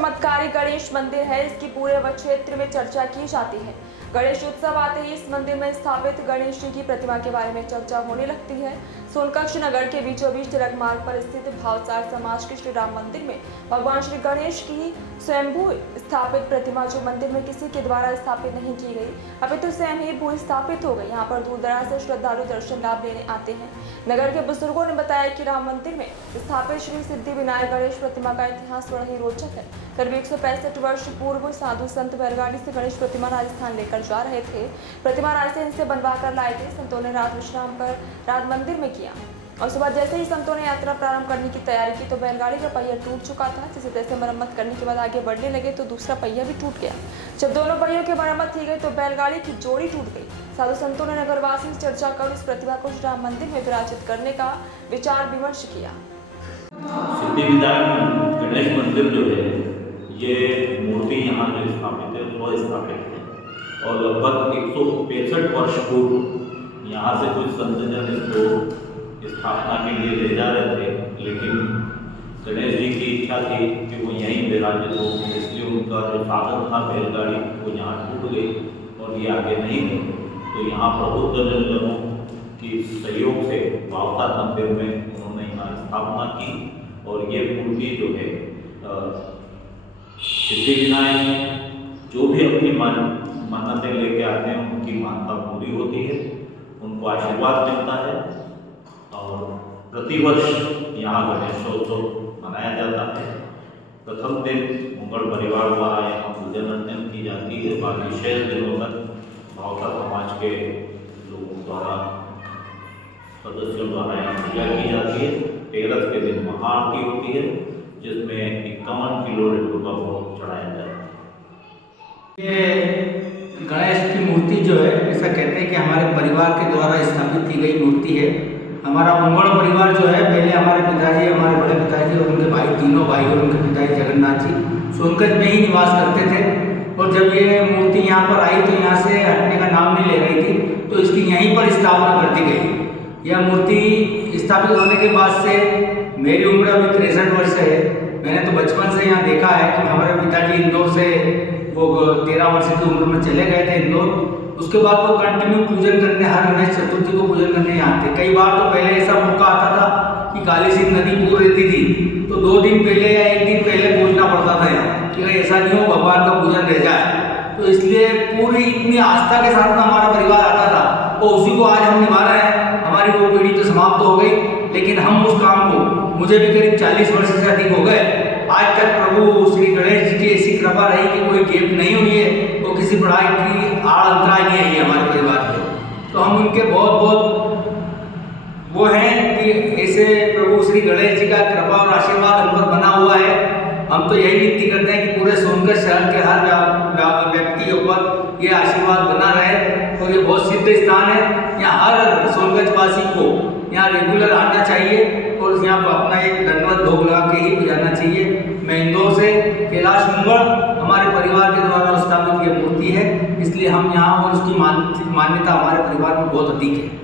चमत्कारी गणेश मंदिर है, इसकी पूरे क्षेत्र में चर्चा की जाती है। गणेश उत्सव आते ही इस मंदिर में स्थापित गणेश जी की प्रतिमा के बारे में चर्चा होने लगती है। सोनकच्छ नगर के बीचों बीच तिलक मार्ग पर स्थित भावसार समाज के श्री राम मंदिर में भगवान श्री गणेश की स्वयंभू स्थापित प्रतिमा जो मंदिर में किसी के द्वारा स्थापित नहीं की गई, अपितु स्वयं ही भू स्थापित हो गई। यहाँ पर दूर दराज से श्रद्धालु दर्शन लाभ लेने आते हैं। नगर के बुजुर्गों ने बताया कि राम मंदिर में स्थापित श्री सिद्धि विनायक गणेश प्रतिमा का इतिहास बड़ा ही रोचक है। करीब 165 वर्ष पूर्व साधु संत बैलगाड़ी से गणेश प्रतिमा राजस्थान लेकर जा रहे थे। प्रतिमा राजस्थान से बनवा कर लाए थे। संतों ने रात विश्राम कर रात मंदिर में किया और सुबह जैसे ही संतों ने यात्रा प्रारंभ करने की तैयारी की तो बैलगाड़ी का पहिया टूट चुका था। जिसे तैसे मरम्मत करने के बाद आगे बढ़ने लगे तो दूसरा पहिया भी टूट गया। जब दोनों पहियों की मरम्मत की गई तो बैलगाड़ी की जोड़ी टूट गई। साधु संतों ने नगरवासी से चर्चा कर इस प्रतिभा को राम मंदिर में विराजित करने का विचार विमर्श किया। सिद्धि विनायक गणेश मंदिर जो है ये मूर्ति यहाँ जो स्थापित है वो स्थापित है और लगभग 165 वर्ष पूर्व यहाँ से कुछ संत जन इसको स्थापना के लिए ले जा रहे थे, लेकिन गणेश जी की इच्छा थी कि वो यहीं विराजित हो, इसलिए उनका जो साधन था बैलगाड़ी वो यहाँ टूट गई और ये आगे नहीं गई। तो यहाँ प्रबुद्ध जनों की सहयोग से भावसार मंदिर में उन्होंने यहाँ स्थापना की और ये मूर्ति जो है सिद्धि विनायक में जो भी अपनी मन्नतें लेके आते हैं उनकी मान्यता पूरी होती है, उनको आशीर्वाद मिलता है और प्रतिवर्ष यहाँ गणेशोत्सव मनाया जाता है। प्रथम दिन मुंगल परिवार द्वारा यहाँ पूजन अर्चन की जाती है। बाकी शेष दिनों तक भावसार समाज के लोगों द्वारा सदस्यों द्वारा यहाँ पूजा की जाती है। 13 के दिन महाआरती होती है जिसमें 51 किलो लड्डू का भोग चढ़ाया जाता है। ये गणेश की मूर्ति जो है ऐसा कहते हैं कि हमारे परिवार के द्वारा स्थापित की गई मूर्ति है। हमारा मुंगल परिवार जो है पहले हमारे पिताजी, हमारे बड़े पिताजी और उनके भाई, तीनों भाई और उनके पिताजी जगन्नाथ जी सोनकच्छ में ही निवास करते थे और जब ये मूर्ति यहाँ पर आई तो यहाँ से हटने का नाम नहीं ले रही थी, तो इसकी यहीं पर स्थापना कर दी गई। यह मूर्ति स्थापित होने के बाद से मेरी उम्र अभी 63 वर्ष है। मैंने तो बचपन से यहाँ देखा है कि हमारे पिताजी इंदौर से वो 13 वर्ष की उम्र में चले गए थे इंदौर। उसके बाद वो कंटिन्यू पूजन करने, हर गणेश चतुर्थी को पूजन करने यहाँ थे। कई बार तो पहले ऐसा मौका आता था कि काली सिंध नदी पूर रहती थी तो 2 दिन पहले या 1 दिन पहले पहुँचना पड़ता था यहाँ कि ऐसा नहीं हो भगवान का पूजन रह जाए। तो इसलिए पूरी इतनी आस्था के साथ में हमारा परिवार आता था और उसी को आज हम निभा रहे हैं। हमारी वो पीढ़ी तो समाप्त हो गई, लेकिन हम उस काम को, मुझे भी करीब 40 वर्ष से अधिक हो गए, आज तक प्रभु श्री गणेश जी की ऐसी कृपा रही कि कोई गैप नहीं हुई है, तो किसी पढ़ाई की आड़ अंतराय नहीं आई है हमारे परिवार को। तो हम उनके बहुत बहुत वो हैं कि ऐसे प्रभु श्री गणेश जी का कृपा और आशीर्वाद हम पर बना हुआ है। हम तो यही विनती करते हैं कि पूरे सोनकच्छ शहर के हर व्यक्ति के ऊपर ये आशीर्वाद बना रहे और ये बहुत सिद्ध स्थान है। यहाँ हर सोनकच्छ वासी को यहाँ रेगुलर आना चाहिए और यहाँ पर अपना एक दंडवत भोग लगा के ही बजाना चाहिए। मैं इंदौर से कैलाश मुंगल, हमारे परिवार के द्वारा स्थापित ये मूर्ति है, इसलिए हम यहाँ और उसकी मान्यता हमारे परिवार में बहुत अधिक है।